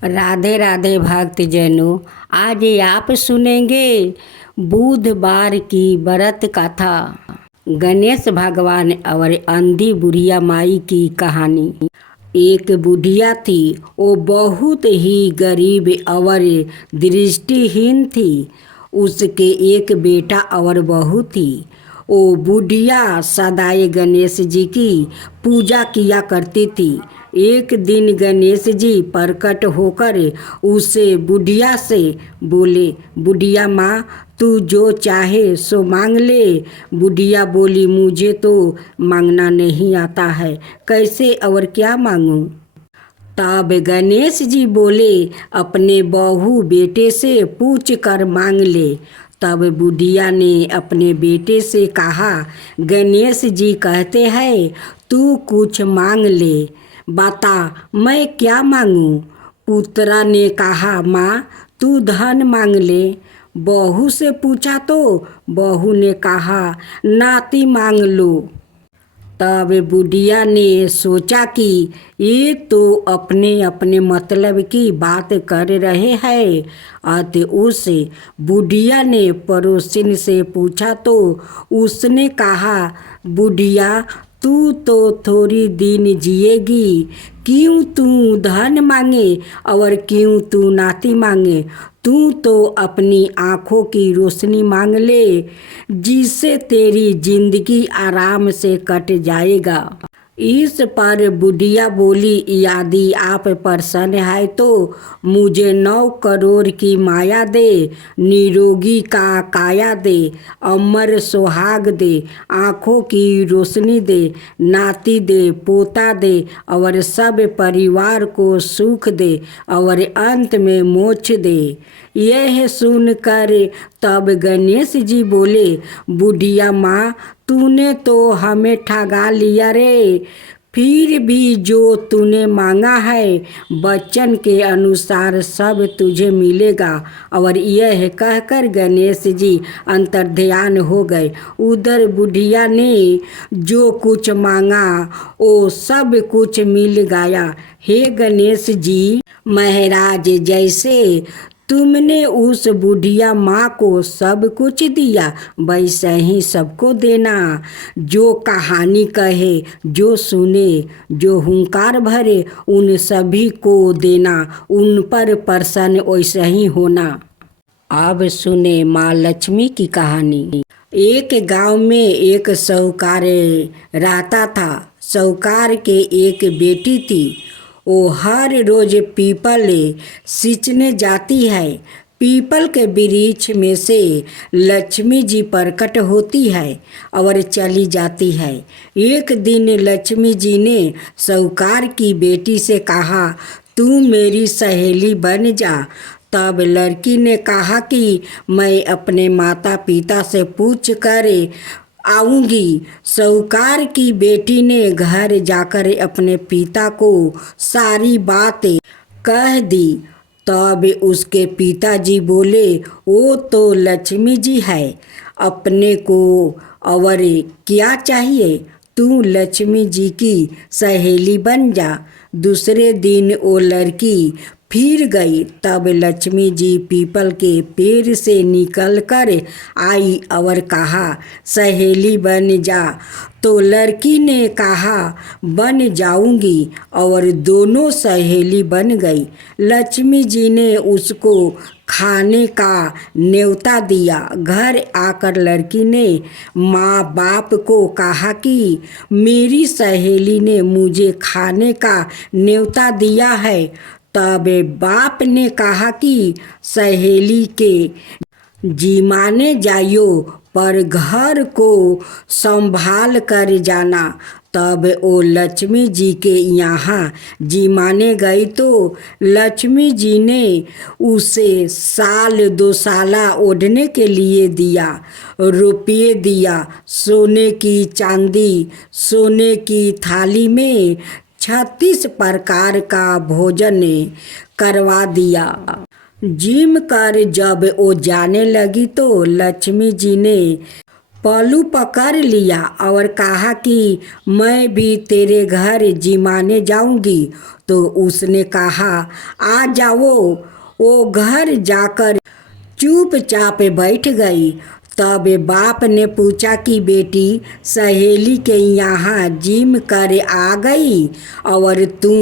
राधे राधे भक्तजनों, आज आप सुनेंगे बुधवार की व्रत कथा। गणेश भगवान और अंधी बुढ़िया माई की कहानी। एक बुढ़िया थी, वो बहुत ही गरीब और दृष्टिहीन थी। उसके एक बेटा और बहू थी। वो बुढ़िया सदाए गणेश जी की पूजा किया करती थी। एक दिन गणेश जी प्रकट होकर उसे बुढ़िया से बोले, बुढ़िया माँ, तू जो चाहे सो मांग ले। बुढ़िया बोली, मुझे तो मांगना नहीं आता है, कैसे और क्या मांगूं। तब गणेश जी बोले, अपने बहू बेटे से पूछ कर मांग ले। तब बुढ़िया ने अपने बेटे से कहा, गणेश जी कहते हैं तू कुछ मांग ले, बता मैं क्या मांगूं। पुत्रा ने कहा, माँ तू धन मांग ले। बहू से पूछा तो बहू ने कहा, नाती मांग लो। तब बुढ़िया ने सोचा कि ये तो अपने अपने मतलब की बात कर रहे हैं। अतः उस बुढ़िया ने पड़ोसिन से पूछा तो उसने कहा, बुढ़िया तू तो थोड़ी दिन जिएगी, क्यों तू धन मांगे और क्यों तू नाती मांगे। तू तो अपनी आँखों की रोशनी मांग ले, जिससे तेरी जिंदगी आराम से कट जाएगा। इस पर बुढ़िया बोली, यदि आप प्रसन्न है तो मुझे 9 करोड़ की माया दे, निरोगी का काया दे, अमर सुहाग दे, आँखों की रोशनी दे, नाती दे, पोता दे और सब परिवार को सुख दे और अंत में मोक्ष दे। यह सुनकर तब गणेश जी बोले, बुढ़िया माँ, तूने तो हमें ठगा लिया रे। फिर भी जो तूने मांगा है वचन के अनुसार सब तुझे मिलेगा। और यह कहकर गणेश जी अंतर्ध्यान हो गए। उधर बुढ़िया ने जो कुछ मांगा वो सब कुछ मिल गया। हे गणेश जी महाराज, जैसे तुमने उस बुढ़िया माँ को सब कुछ दिया वैसे ही सबको देना। जो कहानी कहे, जो सुने, जो हुंकार भरे उन सभी को देना। उन पर प्रसन्न वैसे ही होना। अब सुने माँ लक्ष्मी की कहानी। एक गांव में एक साहूकार रहता था। साहूकार के एक बेटी थी। वो हर रोज पीपल सींचने जाती है। पीपल के वृक्ष में से लक्ष्मी जी प्रकट होती है और चली जाती है। एक दिन लक्ष्मी जी ने साहूकार की बेटी से कहा, तू मेरी सहेली बन जा। तब लड़की ने कहा कि मैं अपने माता पिता से पूछ कर आऊंगी। साहूकार की बेटी ने घर जाकर अपने पिता को सारी बातें कह दी। तब उसके पिताजी बोले, वो तो लक्ष्मी जी है, अपने को और क्या चाहिए, तू लक्ष्मी जी की सहेली बन जा। दूसरे दिन वो लड़की फिर गई। तब लक्ष्मी जी पीपल के पेड़ से निकलकर आई और कहा, सहेली बन जा। तो लड़की ने कहा, बन जाऊंगी, और दोनों सहेली बन गई। लक्ष्मी जी ने उसको खाने का न्योता दिया। घर आकर लड़की ने माँ बाप को कहा कि मेरी सहेली ने मुझे खाने का न्योता दिया है। तब बाप ने कहा कि सहेली के जिमाने जाइयो, पर घर को संभाल कर जाना। तब वो लक्ष्मी जी के यहाँ जिमाने गई तो लक्ष्मी जी ने उसे 1-2 साला ओढ़ने के लिए दिया, रुपये दिया, सोने की चांदी, सोने की थाली में 36 प्रकार का भोजन करवा दिया। जिम कर जब वो जाने लगी तो लक्ष्मी जी ने पल्लू पकड़ लिया और कहा कि मैं भी तेरे घर जिमाने जाऊंगी। तो उसने कहा आ जाओ। वो घर जाकर चुपचाप बैठ गई। तब बाप ने पूछा कि बेटी सहेली के यहाँ जिम कर आ गई और तू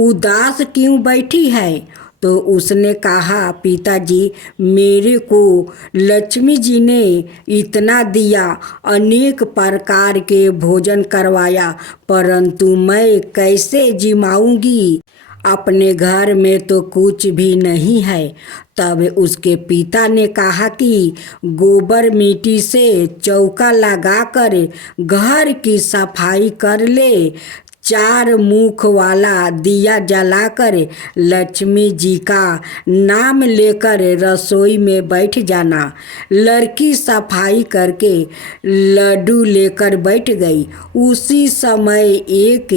उदास क्यों बैठी है। तो उसने कहा पिताजी मेरे को लक्ष्मी जी ने इतना दिया, अनेक प्रकार के भोजन करवाया, परंतु मैं कैसे जिमाऊंगी, अपने घर में तो कुछ भी नहीं है। तब उसके पिता ने कहा कि गोबर मिट्टी से चौका लगाकर घर की सफाई कर ले, 4 मुख वाला दिया जलाकर लक्ष्मी जी का नाम लेकर रसोई में बैठ जाना। लड़की सफाई करके लड्डू लेकर बैठ गई। उसी समय एक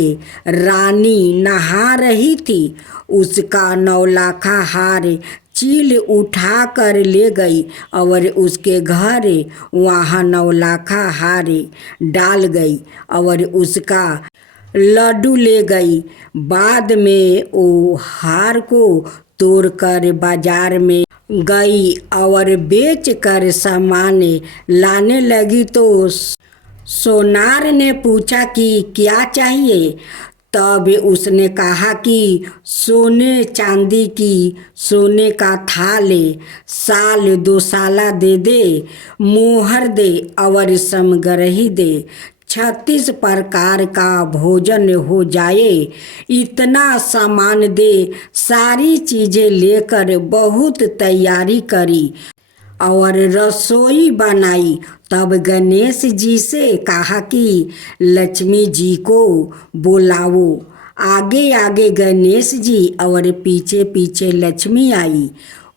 रानी नहा रही थी। उसका 9 लाखा हार चील उठा कर ले गई और उसके घर वहाँ 9 लाखा हार डाल गई और उसका लड्डू ले गई। बाद में वो हार को तोड़कर बाजार में गई और बेच कर सामान लाने लगी। तो सोनार ने पूछा कि क्या चाहिए। तब उसने कहा कि सोने चांदी की सोने का थाल, साल 2 साला दे दे, मोहर दे और समगरही दे, 36 प्रकार का भोजन हो जाए, इतना सामान दे। सारी चीज़ें लेकर बहुत तैयारी करी और रसोई बनाई। तब गणेश जी से कहा कि लक्ष्मी जी को बुलाओ। आगे आगे गणेश जी और पीछे पीछे लक्ष्मी आई।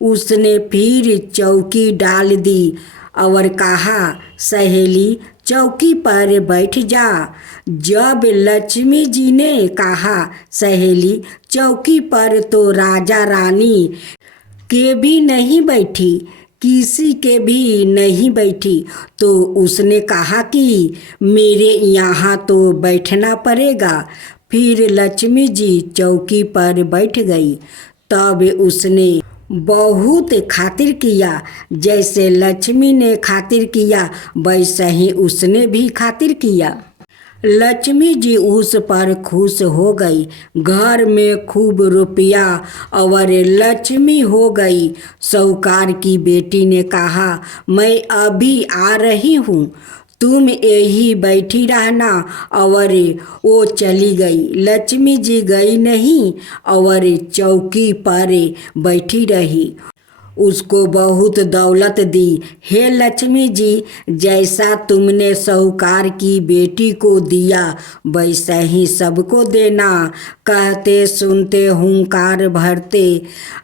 उसने फिर चौकी डाल दी और कहा सहेली चौकी पर बैठ जा। जब लक्ष्मी जी ने कहा सहेली चौकी पर, तो राजा रानी के भी नहीं बैठी, किसी के भी नहीं बैठी। तो उसने कहा कि मेरे यहाँ तो बैठना पड़ेगा। फिर लक्ष्मी जी चौकी पर बैठ गई। तब उसने बहुत खातिर किया। जैसे लक्ष्मी ने खातिर किया वैसे ही उसने भी खातिर किया। लक्ष्मी जी उस पर खुश हो गई। घर में खूब रुपया और लक्ष्मी हो गई। साहूकार की बेटी ने कहा मैं अभी आ रही हूँ, तुम यही बैठी रहना। और वो चली गई। लक्ष्मी जी गई नहीं और चौकी पर बैठी रही। उसको बहुत दौलत दी। हे लक्ष्मी जी, जैसा तुमने साहूकार की बेटी को दिया वैसा ही सबको देना। कहते सुनते हुंकार भरते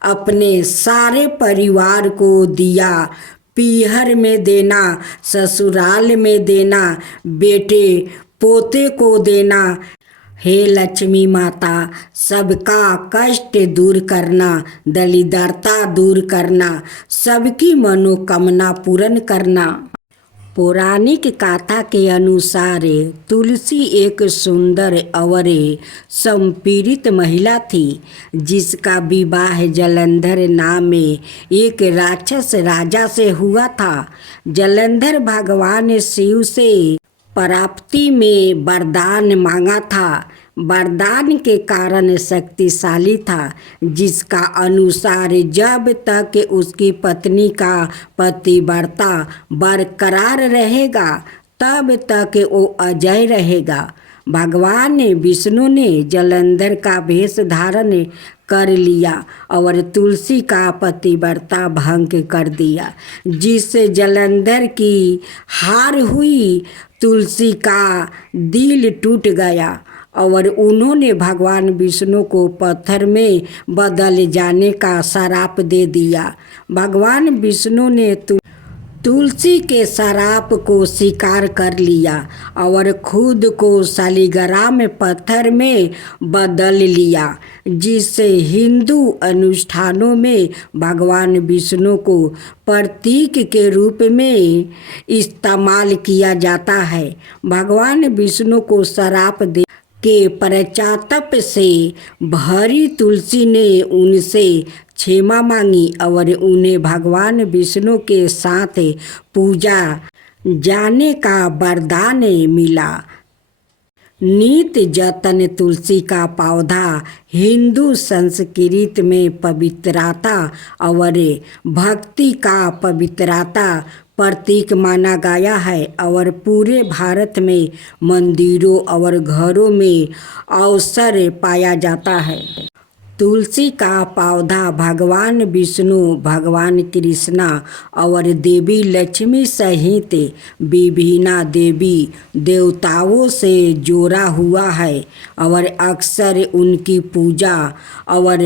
अपने सारे परिवार को दिया। पीहर में देना, ससुराल में देना, बेटे पोते को देना। हे लक्ष्मी माता, सबका कष्ट दूर करना, दरिद्रता दूर करना, सबकी मनोकामना पूर्ण करना। पौराणिक कथा के अनुसार तुलसी एक सुंदर और संपीड़ित महिला थी, जिसका विवाह जलंधर नाम में एक राक्षस राजा से हुआ था। जलंधर भगवान शिव से प्राप्ति में वरदान मांगा था। वरदान के कारण शक्तिशाली था, जिसका अनुसार जब तक उसकी पत्नी का पतिव्रता बरकरार रहेगा तब तक वो अजय रहेगा। भगवान विष्णु ने जलंधर का वेश धारण कर लिया और तुलसी का पतिव्रता भंग कर दिया, जिससे जलंधर की हार हुई। तुलसी का दिल टूट गया और उन्होंने भगवान विष्णु को पत्थर में बदल जाने का श्राप दे दिया। भगवान विष्णु ने तुलसी के शराब को शिकार कर लिया और खुद को शालिग्राम पत्थर में बदल लिया, जिससे हिंदू अनुष्ठानों में भगवान विष्णु को प्रतीक के रूप में इस्तेमाल किया जाता है। भगवान विष्णु को श्राप दे के पश्चाताप से भरी तुलसी ने उनसे क्षमा मांगी और उन्हें भगवान विष्णु के साथ पूजा जाने का वरदान मिला। नित जतन तुलसी का पौधा हिंदू संस्कृति में पवित्रता और भक्ति का पवित्रता प्रतीक माना गया है और पूरे भारत में मंदिरों और घरों में अवसर पाया जाता है। तुलसी का पौधा भगवान विष्णु, भगवान कृष्णा और देवी लक्ष्मी सहित विभिन्न देवी देवताओं से जोड़ा हुआ है और अक्सर उनकी पूजा और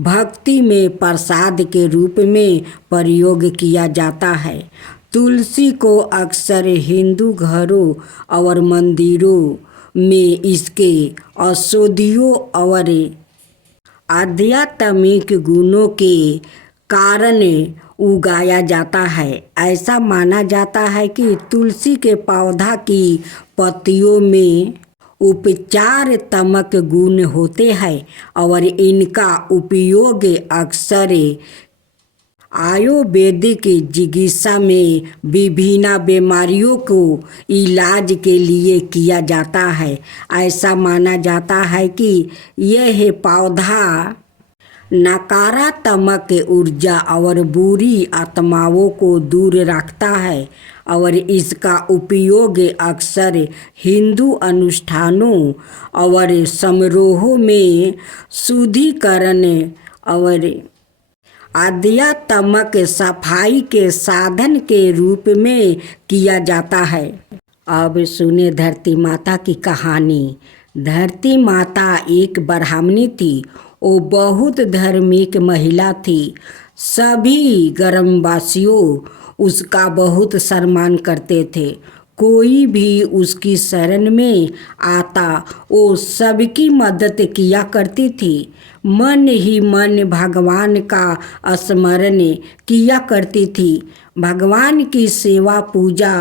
भक्ति में प्रसाद के रूप में प्रयोग किया जाता है। तुलसी को अक्सर हिंदू घरों और मंदिरों में इसके औषधियों और आध्यात्मिक गुणों के कारण उगाया जाता है। ऐसा माना जाता है कि तुलसी के पौधा की पत्तियों में उपचारात्मक गुण होते हैं और इनका उपयोग अक्सर आयुर्वेदिक चिकित्सा में विभिन्न बीमारियों को इलाज के लिए किया जाता है। ऐसा माना जाता है कि यह पौधा नकारात्मक ऊर्जा और बुरी आत्माओं को दूर रखता है और इसका उपयोग अक्सर हिंदू अनुष्ठानों और समारोहों में शुद्धिकरण और आध्यात्मिक सफाई के साधन के रूप में किया जाता है। अब सुने धरती माता की कहानी। धरती माता एक ब्राह्मणी थी। वो बहुत धार्मिक महिला थी। सभी ग्रामवासियों उसका बहुत सम्मान करते थे। कोई भी उसकी शरण में आता वो सबकी मदद किया करती थी। मन ही मन भगवान का स्मरण किया करती थी। भगवान की सेवा पूजा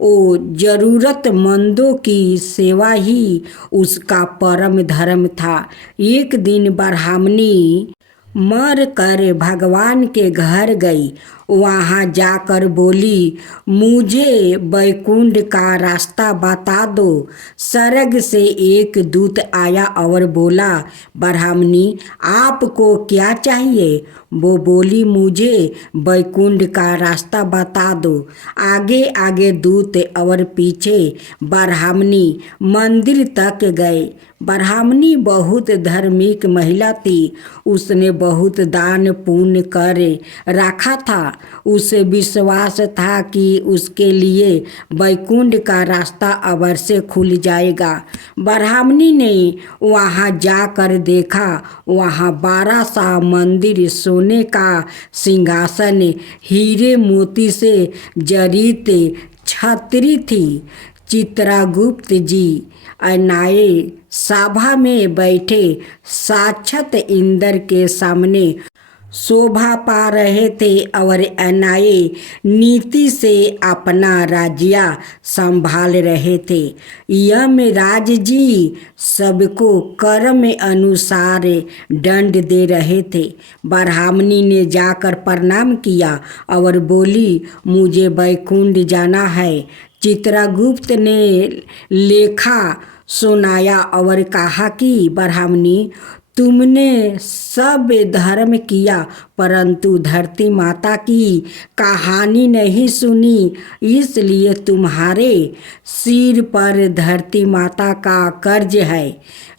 और ज़रूरतमंदों की सेवा ही उसका परम धर्म था। एक दिन ब्राह्मणी मर कर भगवान के घर गई। वहाँ जाकर बोली, मुझे बैकुंठ का रास्ता बता दो। स्वर्ग से एक दूत आया और बोला, ब्राह्मणी आपको क्या चाहिए? वो बोली, मुझे बैकुंठ का रास्ता बता दो। आगे आगे दूत और पीछे ब्राह्मणी मंदिर तक गए। ब्राह्मणी बहुत धार्मिक महिला थी। उसने बहुत दान पुण्य कर रखा था। उसे विश्वास था कि उसके लिए बैकुंठ का रास्ता अवश्य खुल जाएगा। ब्राह्मणी ने वहाँ जाकर देखा। वहाँ 12 सा मंदिर, सोने का सिंहासन, हीरे मोती से जड़ित छतरी थी। चित्रगुप्त जी अनाए सभा में बैठे साक्षात इंद्र के सामने शोभा पा रहे थे और अनाए नीति से अपना राज्य संभाल रहे थे। यमराज जी सबको कर्म अनुसार दंड दे रहे थे। ब्राह्मणी ने जाकर प्रणाम किया और बोली, मुझे बैकुंठ जाना है। चित्रगुप्त ने लेखा सुनाया और कहा कि ब्राह्मणी, तुमने सब धर्म किया परंतु धरती माता की कहानी नहीं सुनी, इसलिए तुम्हारे सिर पर धरती माता का कर्ज है।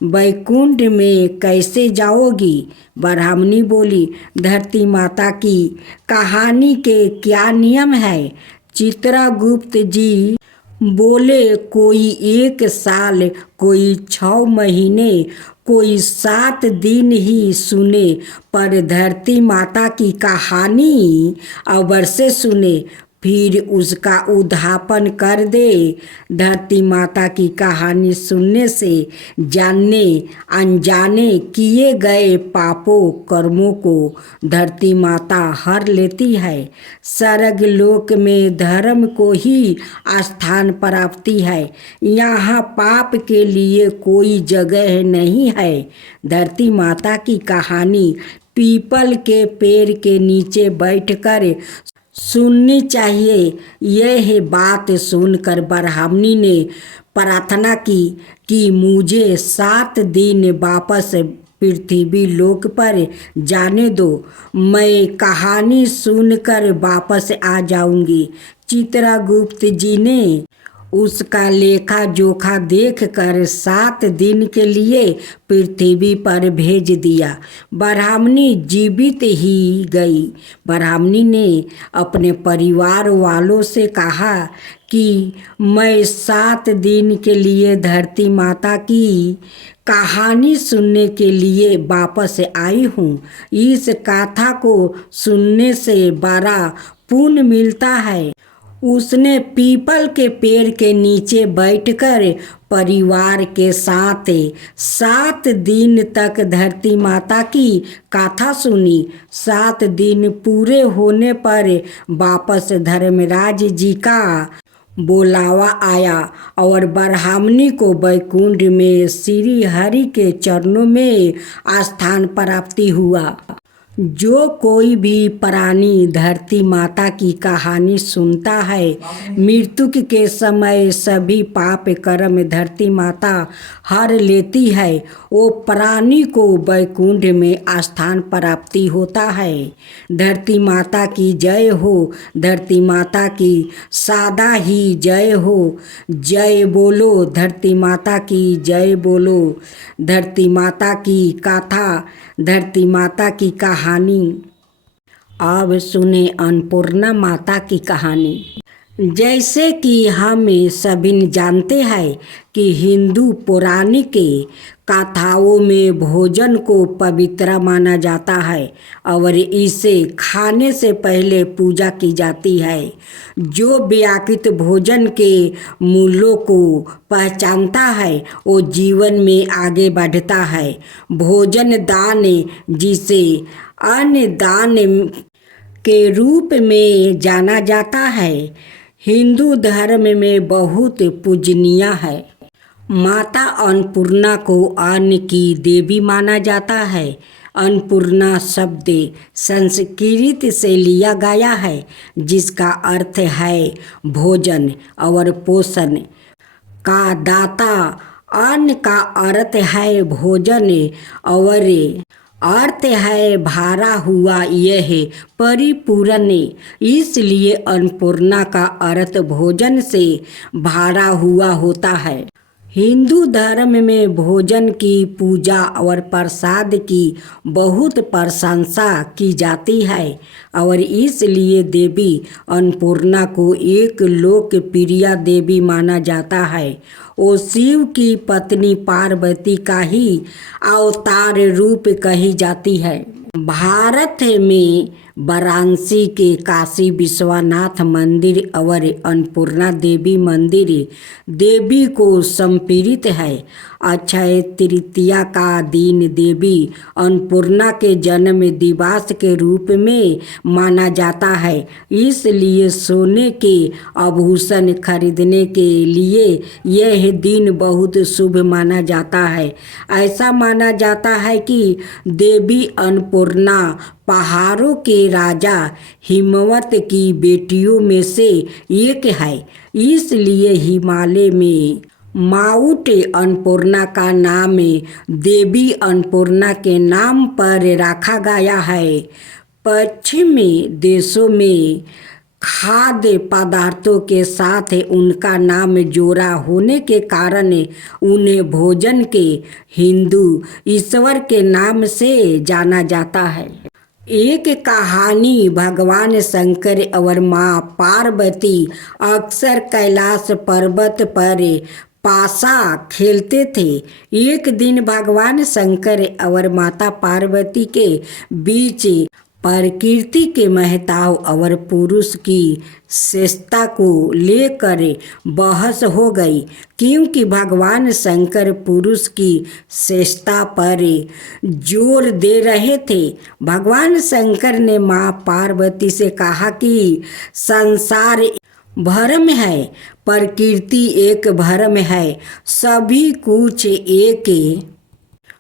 बैकुंठ में कैसे जाओगी? ब्राह्मणी बोली, धरती माता की कहानी के क्या नियम है? चित्रगुप्त जी बोले, कोई 1 साल, कोई 6 महीने, कोई 7 दिन ही सुने, पर धरती माता की कहानी अवश्य सुने। फिर उसका उद्धापन कर दे। धरती माता की कहानी सुनने से जानने अनजाने किए गए पापों कर्मों को धरती माता हर लेती है। स्वर्ग लोक में धर्म को ही स्थान प्राप्ति है। यहाँ पाप के लिए कोई जगह नहीं है। धरती माता की कहानी पीपल के पेड़ के नीचे बैठकर सुननी चाहिए। यह बात सुनकर ब्राह्मणी ने प्रार्थना की कि मुझे 7 दिन वापस पृथ्वी लोक पर जाने दो, मैं कहानी सुनकर वापस आ जाऊंगी। चित्रगुप्त जी ने उसका लेखा जोखा देखकर 7 दिन के लिए पृथ्वी पर भेज दिया। ब्राह्मणी जीवित ही गई। ब्राह्मणी ने अपने परिवार वालों से कहा कि मैं 7 दिन के लिए धरती माता की कहानी सुनने के लिए वापस आई हूँ। इस कथा को सुनने से बड़ा पुण्य मिलता है। उसने पीपल के पेड़ के नीचे बैठकर परिवार के साथ 7 दिन तक धरती माता की कथा सुनी। 7 दिन पूरे होने पर वापस धर्मराज जी का बुलावा आया और ब्राह्मणी को वैकुंठ में श्री हरि के चरणों में स्थान प्राप्ति हुआ। जो कोई भी प्राणी धरती माता की कहानी सुनता है, मृत्यु के समय सभी पाप कर्म धरती माता हर लेती है। वो प्राणी को वैकुंठ में स्थान प्राप्ति होता है। धरती माता की जय हो। धरती माता की सदा ही जय हो। जय बोलो धरती माता की जय बोलो। धरती माता की कथा, धरती माता की कहानी। अब सुने अन्नपूर्णा माता की कहानी। जैसे कि हम सभी जानते हैं कि हिंदू पौराणिक कथाओं में भोजन को पवित्र माना जाता है और इसे खाने से पहले पूजा की जाती है। जो व्याकृत भोजन के मूल्यों को पहचानता है वो जीवन में आगे बढ़ता है। भोजन दान, जिसे अन्न दान के रूप में जाना जाता है, हिंदू धर्म में बहुत पूजनीय है। माता अन्नपूर्णा को अन्न की देवी माना जाता है। अन्नपूर्णा शब्द संस्कृत से लिया गया है, जिसका अर्थ है भोजन और पोषण का दाता। अन्न का अर्थ है भोजन और अर्थ है भरा हुआ, यह परिपूर्ण। इसलिए अन्नपूर्णा का अर्थ भोजन से भरा हुआ होता है। हिंदू धर्म में भोजन की पूजा और प्रसाद की बहुत प्रशंसा की जाती है और इसलिए देवी अन्नपूर्णा को एक लोकप्रिय देवी माना जाता है। वो शिव की पत्नी पार्वती का ही अवतार रूप कही जाती है। भारत में वाराणसी के काशी विश्वनाथ मंदिर और अन्नपूर्णा देवी मंदिर देवी को समर्पित है। अक्षय तृतीया का दिन देवी अन्नपूर्णा के जन्म दिवस के रूप में माना जाता है। इसलिए सोने के आभूषण खरीदने के लिए यह दिन बहुत शुभ माना जाता है। ऐसा माना जाता है कि देवी अन्नपूर्णा पहाड़ों के राजा हिमवत की बेटियों में से एक है। इसलिए हिमालय में माउंट अन्नपूर्णा का नाम देवी अन्नपूर्णा के नाम पर रखा गया है। पश्चिमी देशों में खाद्य पदार्थों के साथ उनका नाम जोड़ा होने के कारण उन्हें भोजन के हिंदू ईश्वर के नाम से जाना जाता है। एक कहानी, भगवान शंकर और माँ पार्वती अक्सर कैलाश पर्वत पर पासा खेलते थे। एक दिन भगवान शंकर और माता पार्वती के बीच प्रकृति के महताव और पुरुष की श्रेष्ठता को लेकर बहस हो गई, क्योंकि भगवान शंकर पुरुष की श्रेष्ठता पर जोर दे रहे थे। भगवान शंकर ने माँ पार्वती से कहा कि संसार भ्रम है, प्रकृति एक भ्रम है, सभी कुछ एक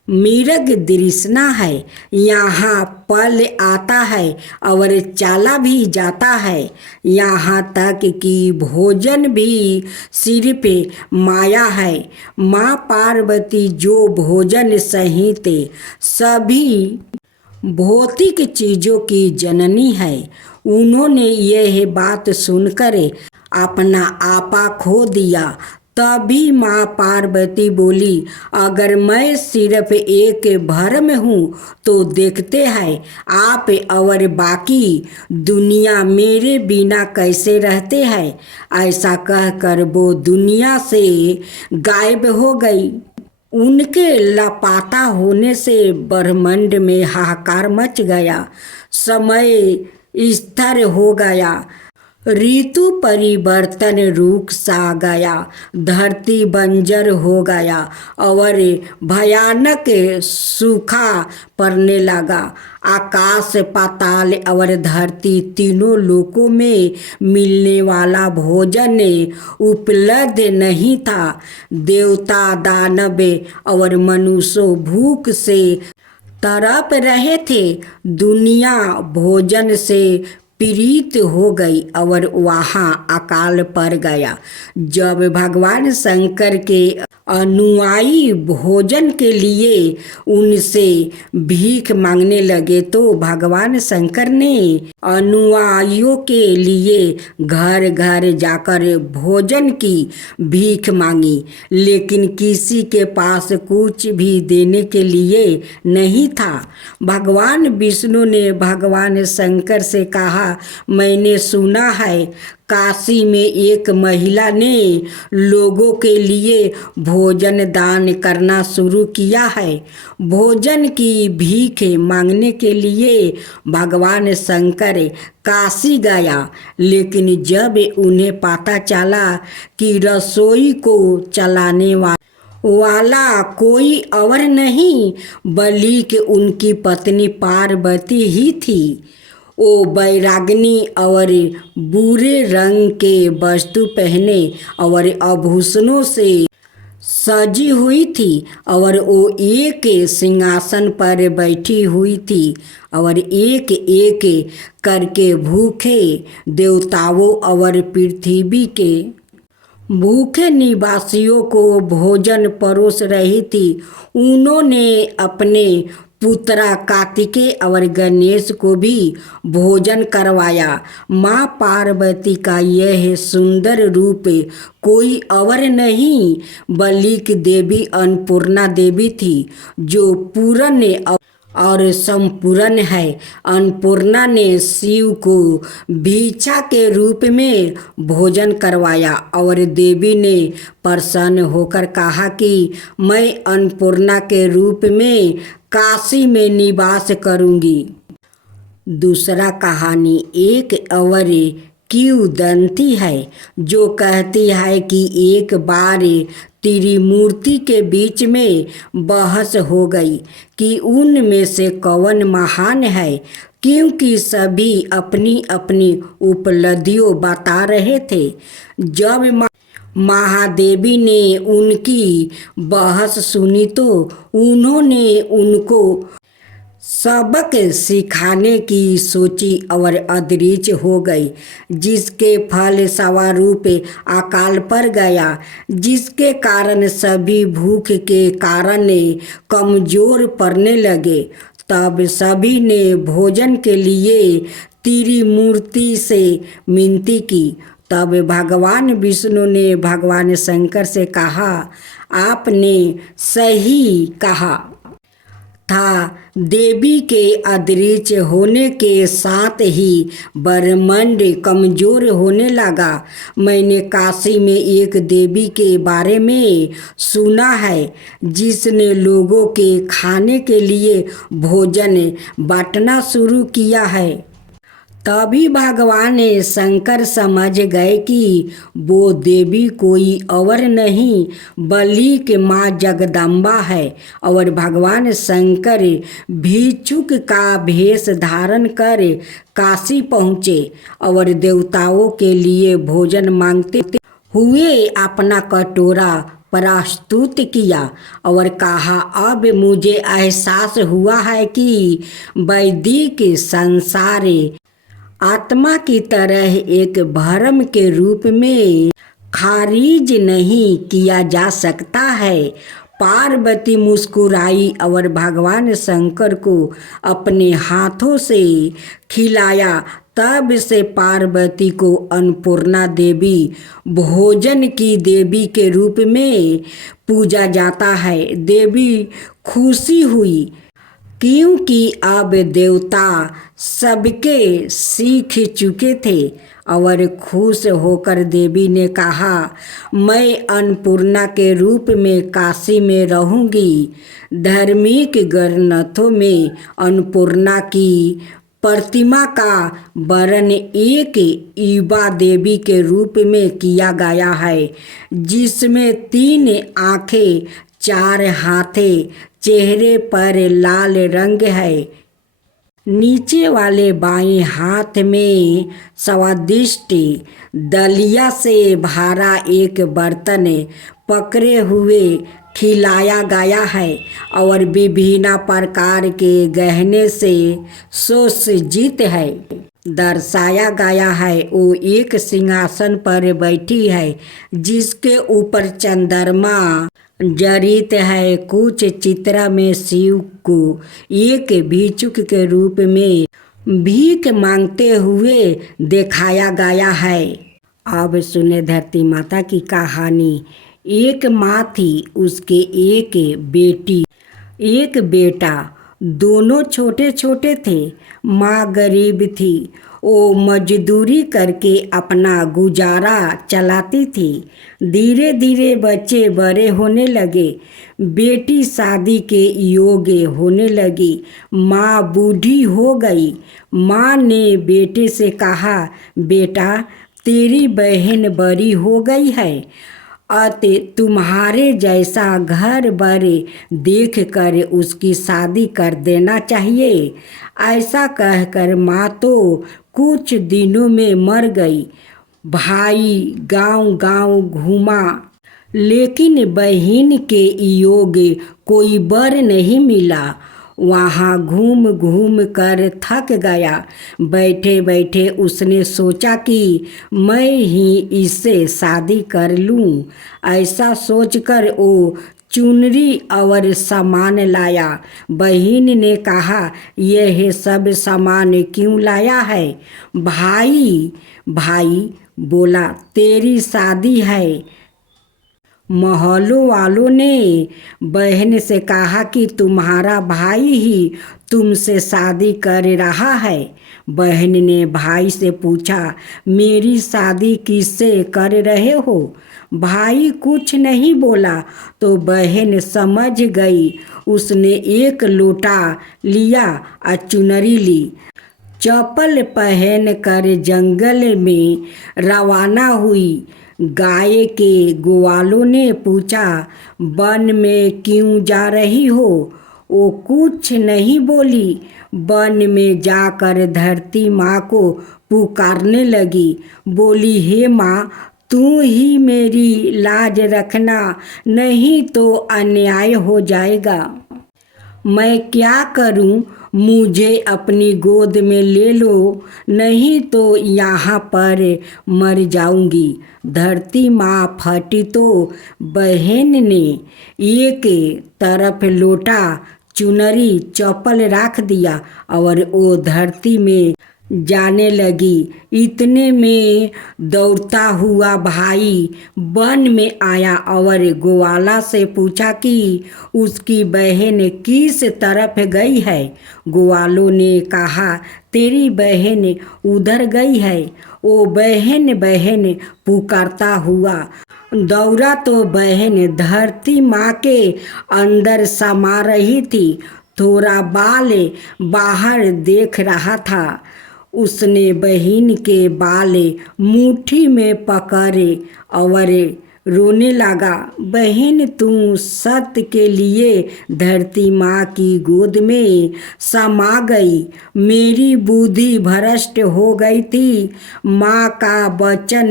मृग तृष्णा है। यहाँ पल आता है और चला भी जाता है, यहाँ तक कि भोजन भी सिर्फ माया है। माँ पार्वती जो भोजन सहित सभी भौतिक चीज़ों की जननी है, उन्होंने यह बात सुनकर अपना आपा खो दिया। तभी माँ पार्वती बोली, अगर मैं सिर्फ एक भ्रम हूँ तो देखते हैं आप और बाकी दुनिया मेरे बिना कैसे रहते हैं। ऐसा कहकर वो दुनिया से गायब हो गई। उनके लापता होने से ब्रह्मांड में हाहाकार मच गया, समय स्थिर हो गया, ऋतु परिवर्तन रुक सा गया, धरती बंजर हो गया और भयानक सूखा पड़ने लगा। आकाश, पाताल और धरती तीनों लोकों में मिलने वाला भोजन उपलब्ध नहीं था। देवता, दानव और मनुष्य भूख से तड़प रहे थे। दुनिया भोजन से पीड़ित हो गई और वहाँ अकाल पड़ गया। जब भगवान शंकर के अनुयायी भोजन के लिए उनसे भीख मांगने लगे तो भगवान शंकर ने अनुयायियों के लिए घर घर जाकर भोजन की भीख मांगी, लेकिन किसी के पास कुछ भी देने के लिए नहीं था। भगवान विष्णु ने भगवान शंकर से कहा, मैंने सुना है काशी में एक महिला ने लोगों के लिए भोजन दान करना शुरू किया है। भोजन की भीख मांगने के लिए भगवान शंकर काशी गया, लेकिन जब उन्हें पता चला कि रसोई को चलाने वाला कोई और नहीं बल्कि उनकी पत्नी पार्वती ही थी, वो बैरागनी और बुरे रंग के वस्तु पहने और आभूषणों से सजी हुई थी और वो एक सिंहासन पर बैठी हुई थी और एक एक करके भूखे देवताओं और पृथ्वी के भूखे निवासियों को भोजन परोस रही थी। उन्होंने अपने पुत्रा कार्तिकेय और गणेश को भी भोजन करवाया। माँ पार्वती का यह सुंदर रूप कोई और नहीं बल्कि देवी अन्नपूर्णा देवी थी, जो पूर्ण और संपूर्ण है। अन्नपूर्णा ने शिव को भिक्षा के रूप में भोजन करवाया और देवी ने प्रसन्न होकर कहा कि मैं अन्नपूर्णा के रूप में काशी में निवास करूंगी। दूसरा कहानी एक और किंवदंती है, जो कहती है कि एक बार त्रिमूर्ति के बीच में बहस हो गई कि उनमें से कौन महान है, क्योंकि सभी अपनी अपनी उपलब्धियों बता रहे थे। जब महादेवी ने उनकी बहस सुनी तो उन्होंने उनको सबक सिखाने की सोची और अदृश्य हो गई, जिसके फल स्वरूप अकाल पड़ गया, जिसके कारण सभी भूख के कारण कमजोर पड़ने लगे। तब सभी ने भोजन के लिए त्रिमूर्ति से विनती की। तब भगवान विष्णु ने भगवान शंकर से कहा, आपने सही कहा, था। देवी के अदृश्य होने के साथ ही ब्रह्मांड कमजोर होने लगा। मैंने काशी में एक देवी के बारे में सुना है जिसने लोगों के खाने के लिए भोजन बांटना शुरू किया है। तभी भगवान शंकर समझ गए कि वो देवी कोई और नहीं बल्कि माँ जगदम्बा है। और भगवान शंकर भिक्षुक का भेष धारण कर काशी पहुँचे और देवताओं के लिए भोजन मांगते हुए अपना कटोरा प्रस्तुत किया और कहा, अब मुझे एहसास हुआ है कि वैदिक संसार आत्मा की तरह एक भ्रम के रूप में खारिज नहीं किया जा सकता है। पार्वती मुस्कुराई और भगवान शंकर को अपने हाथों से खिलाया। तब से पार्वती को अन्नपूर्णा देवी, भोजन की देवी के रूप में पूजा जाता है। देवी खुशी हुई क्योंकि अब देवता सबके सीख चुके थे और खुश होकर देवी ने कहा, मैं अन्नपूर्णा के रूप में काशी में रहूंगी। धार्मिक ग्रंथों में अन्नपूर्णा की प्रतिमा का वर्णन एक युवा देवी के रूप में किया गया है जिसमें 3 आँखें, 4 हाथें, चेहरे पर लाल रंग है। नीचे वाले बाएं हाथ में स्वादिष्ट दलिया से भरा एक बर्तन पकड़े हुए खिलाया गया है और विभिन्न प्रकार के गहने से सुसज्जित है। दर्शाया गया है वो एक सिंहासन पर बैठी है जिसके ऊपर चंद्रमा जड़ित है। कुछ चित्र में शिव को एक भिक्षुक के रूप में भीख मांगते हुए दिखाया गया है। अब सुने धरती माता की कहानी। एक माँ थी, उसके एक बेटी एक बेटा। दोनों छोटे छोटे थे। माँ गरीब थी। वो मजदूरी करके अपना गुजारा चलाती थी। धीरे धीरे बच्चे बड़े होने लगे। बेटी शादी के योग्य होने लगी। माँ बूढ़ी हो गई। माँ ने बेटे से कहा, बेटा तेरी बहन बड़ी हो गई है, अतः तुम्हारे जैसा घर बार देख कर उसकी शादी कर देना चाहिए। ऐसा कहकर माँ तो कुछ दिनों में मर गई। भाई गांव गांव घूमा लेकिन बहन के योग्य कोई वर नहीं मिला। वहाँ घूम घूम कर थक गया। बैठे बैठे उसने सोचा कि मैं ही इससे शादी कर लूँ। ऐसा सोचकर वो चुनरी और सामान लाया। बहन ने कहा, यह सब सामान क्यों लाया है? भाई बोला, तेरी शादी है। मोहल्लों वालों ने बहन से कहा कि तुम्हारा भाई ही तुमसे शादी कर रहा है। बहन ने भाई से पूछा, मेरी शादी किससे कर रहे हो? भाई कुछ नहीं बोला तो बहन समझ गई। उसने एक लोटा लिया और चुनरी ली। चप्पल पहन कर जंगल में रवाना हुई। गाय के ग्वालों ने पूछा, वन में क्यों जा रही हो? वो कुछ नहीं बोली। वन में जाकर धरती माँ को पुकारने लगी। बोली, हे माँ, तू ही मेरी लाज रखना, नहीं तो अन्याय हो जाएगा। मैं क्या करूं? मुझे अपनी गोद में ले लो, नहीं तो यहाँ पर मर जाऊंगी। धरती माँ फटी तो बहन ने एक तरफ लोटा, चुनरी, चप्पल रख दिया और वो धरती में जाने लगी। इतने में दौड़ता हुआ भाई वन में आया और ग्वाला से पूछा कि उसकी बहन किस तरफ गई है। ग्वालों ने कहा, तेरी बहन उधर गई है। वो बहन बहन पुकारता हुआ दौड़ा तो बहन धरती माँ के अंदर समा रही थी। थोड़ा बाल बाहर देख रहा था। उसने बहन के बाल मुट्ठी में पकड़े और रोने लगा। बहन, तू सत्य के लिए धरती माँ की गोद में समा गई। मेरी बुद्धि भ्रष्ट हो गई थी। माँ का वचन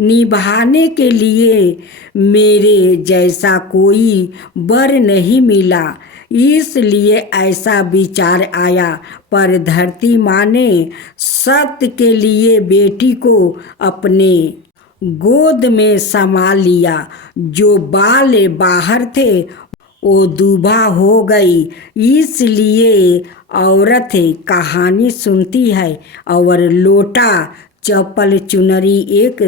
निभाने के लिए मेरे जैसा कोई वर नहीं मिला, इसलिए ऐसा विचार आया। पर धरती माँ ने सत्य के लिए बेटी को अपने गोद में संभाल लिया। जो बाल बाहर थे वो दूबा हो गई। इसलिए औरत कहानी सुनती है और लोटा, चप्पल, चुनरी एक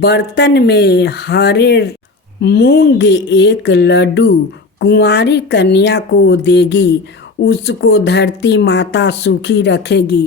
बर्तन में हरे मूंग, एक लड्डू कुंवारी कन्या को देगी। उसको धरती माता सुखी रखेगी।